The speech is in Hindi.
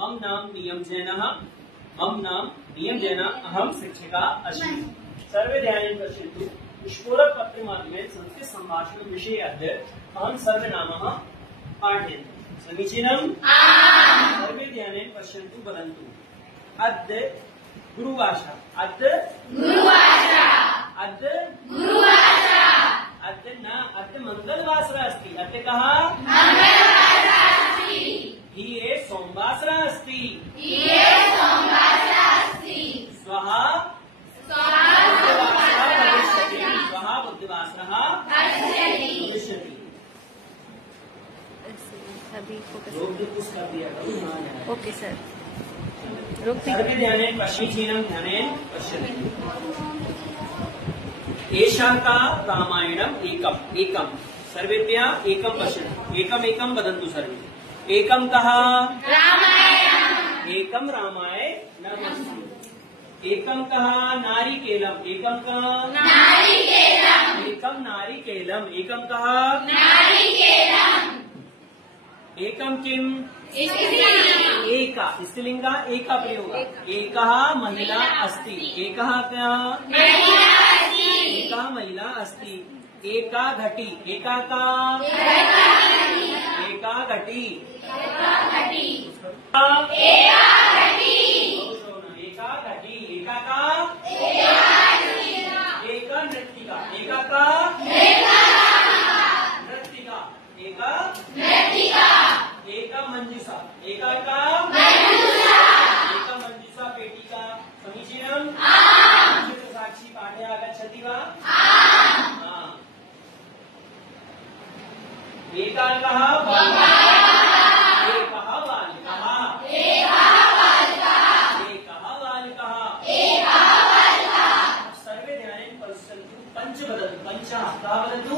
मम नाम नियमजैनः। मम नाम नियमजैनः। अहं शिक्षिका अस्मि। सर्वे ध्यानेन पश्यन्तु। स्फोरकपत्रमाध्यमेन संस्कृत संभाषण विषये अद्य अहं सर्वनामः पाठयन्ति। समीचीनम्? सर्वे ध्यानेन पश्यन्तु। वदन्तु। अद्य गुरुवासरः। अद्य गुरुवासरः। अद्य गुरुवासरः। अद्य न अद्य मंगलवासरः अस्ति। अद्य कः? मंगलवासरः अस्ति। ह्यः सोमवासरः अस्ति। ह्यः सोमवासरः अस्ति। श्वः बुधवासरः भविष्यति। श्वः बुधवासरः भविष्यति। अभी फोकस कर दिया। Okay sir. सर्वे ध्यानेन पश्यन्ति। ध्यानेन पश्यन्तु। एषः का रामायणम् एकम् एकम्। सर्वेभ्यः एकं पश्यन्तु। एकम् एकं वदन्तु सर्वे। एकं कः? रामायणम्। एकं रामायणम्। एकं कः? नारिकेलम्। एकं कः? नारिकेलम्। एकं नारिकेलम्। एकं कः? नारिकेलम्। एकं किम्? एका स्त्रीलिंग का एका प्रयोग। एकः महिला अस्ति। एकः क्या? एका महिला अस्ति। एका घटी। एका का? एका घटी। एका घटी। एका घटी। एका का? एका नृत्यिका। एका का? नृत्यिका। एका नृत्यिका। एका मंजूषा। एका का? एका मंजूषा पेटिका। समीचीनम्? साक्षी पाठे आगच्छति वा? एका कः? एकः बालिकः। एकः बालिकः। सर्वे ध्यानेन पश्यन्तु। पञ्च वदन्तु। पञ्च का वदन्तु?